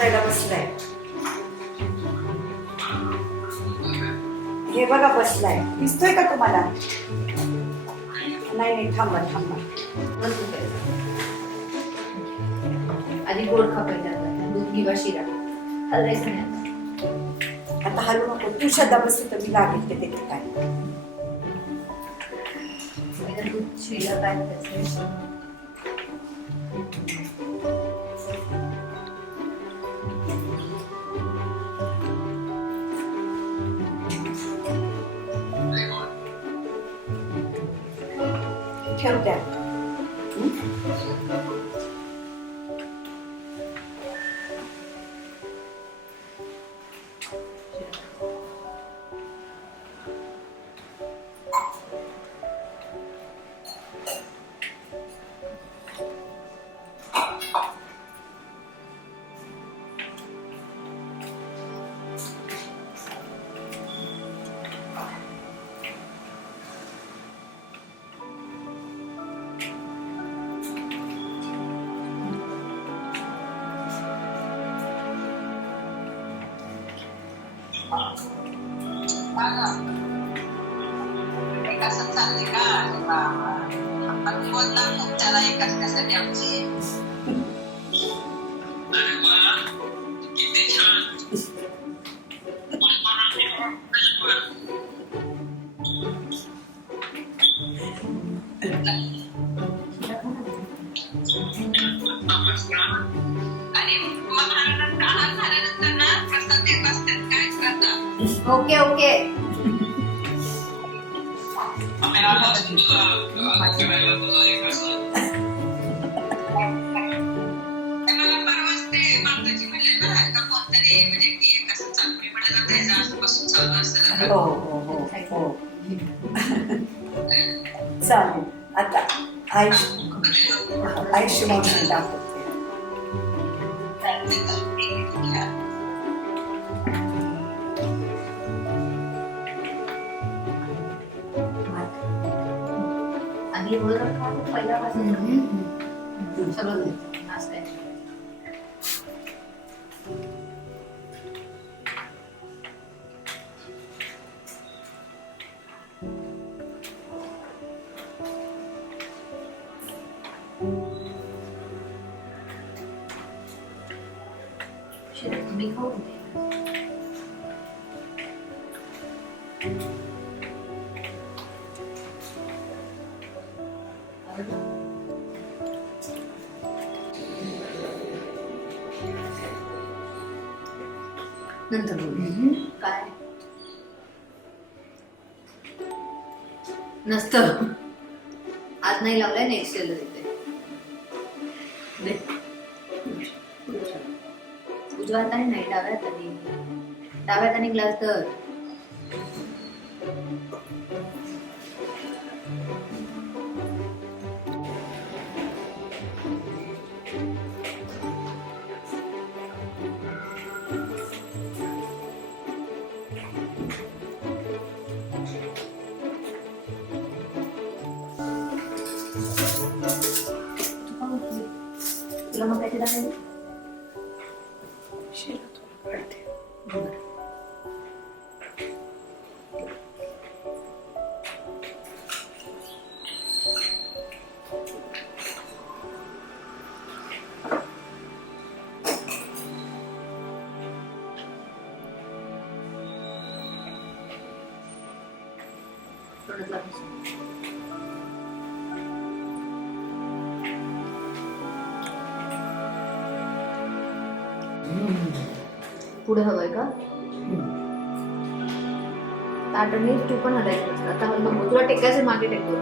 करायला बसलाय. हे बघा बसलाय. दिसतोय का तुम्हाला? नाही नाही, थांबा थांबा. आधी गोड खा पाहिजे, दूध किंवा शिरा हलवायचं नाही. आता हलू नको तू. श्रद्धा बसली तर मी लागेल ते देते काय. दूध शिरा काय त्याचं. ठेव द्या. असं चाललंय का? आपण बोलणार खूप त्याला एक असण्यासाठी आमची. अरे वा, किती छान. आणि मग झाल्यानंतर ना प्रसाद देत असतात काय करतात. Okay okay. हो हो हो हो. चालेल. आता आयुष्य मावशी दाखवते. आधी वगैरे खा पहिल्यापासून सगळं नाश्ता आहे. तुम्ही खाऊ दे. नंतर काय नसतं. आज नाही लावलंय नेक्स्ट इयरला देते. उजव्या हाताने नाही, डाव्या हाताने. डाव्या हाताने ग्लास तर तुला मग काय दाखवायचं. पुढे हवंय का ताटणी तू पण हलायचं. आता मग तुला टेकायचं मागे टेकतो.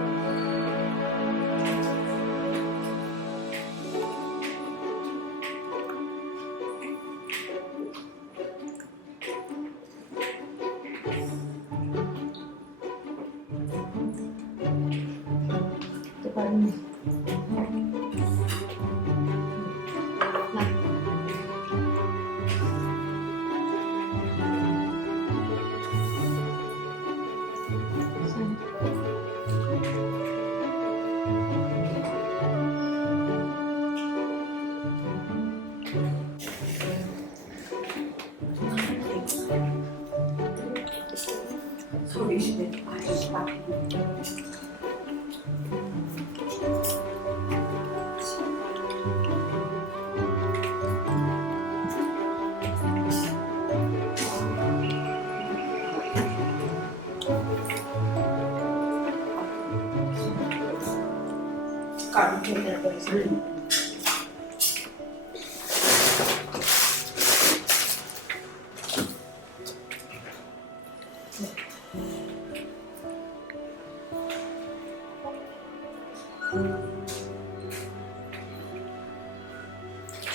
काढून ठेव. त्याला परिस्थिती.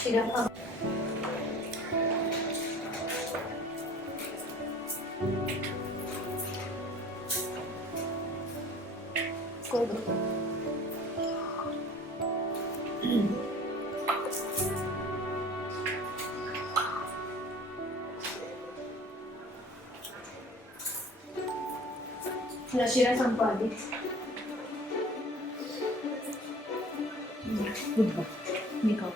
शिरा खा. कोण बघतो? तुला शिरा संपवा आधी. मी खाऊ.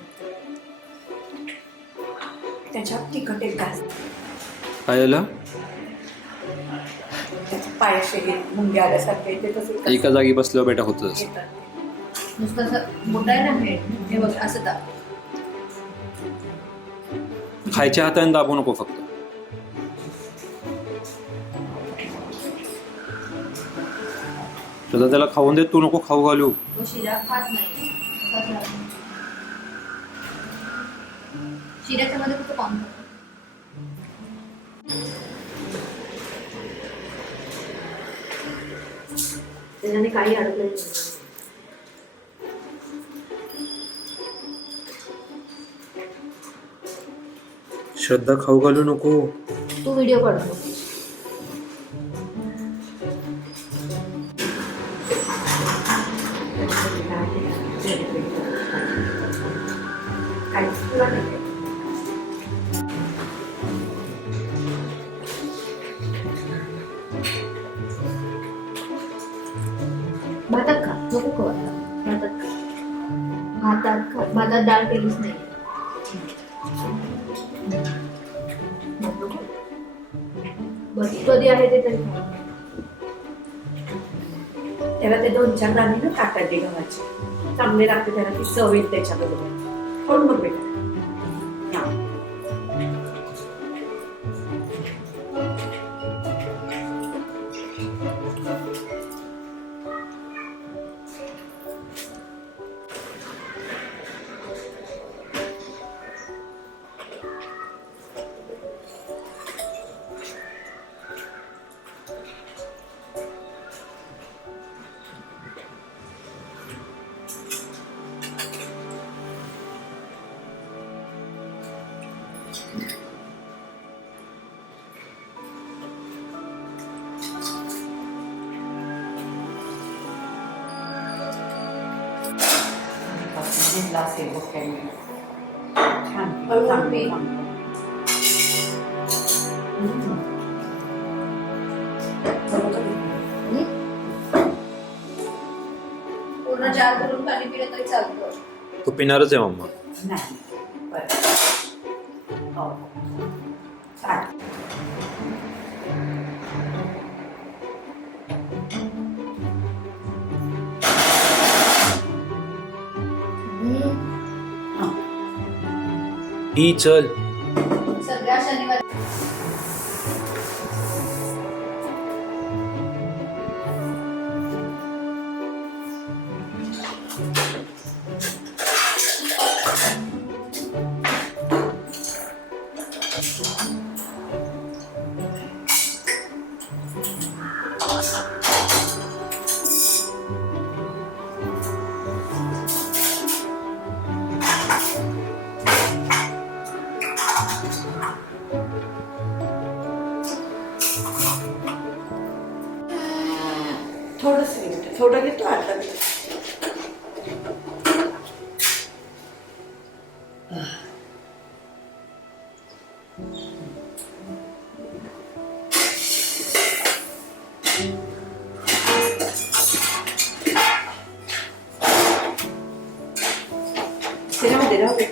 त्याच्यात तिखट एक घास. काय झालं? त्याच्या पायाशी मुंग्या आल्यासारखे ते तसं एका जागी बसल्यावर बेटा होतच. नुसतं असं बोटायला मिळेल. हे बघ असं दाब. खायच्या हाताने दाबू नको फक्त. तुझा त्याला खाऊन दे, तू नको खाऊ घालू. तो शिरा खात नाही. शिऱ्याच्या मध्ये फक्त पाहून खातो. त्याच्याने काही अडकलं नाही. श्रद्धा खाऊ घालू नको. तू व्हिडिओ काढतो. काय तुला नाही. भातात खा. नको खाऊ आता. भातात खा. भातात खा. भातात डाळ केलीच नाही. बस कधी आहे ते तरी खा. त्याला ते 2-4 दाणे ना टाकायचे गव्हाचे. चांगले लागते त्याला, ती चव येईल त्याच्याबरोबर. कोण बघ बेटा. हा. जिल्हा असेल बघ काही. छान चांगले. पूर्ण जार भरून पाणी पिलं तरी चालतं. तू पिणारच आहे मम्मा. नाही बरं. हो चालेल. ही चल. सगळ्या शनिवारी थोडं घेतो आता. राहू दे.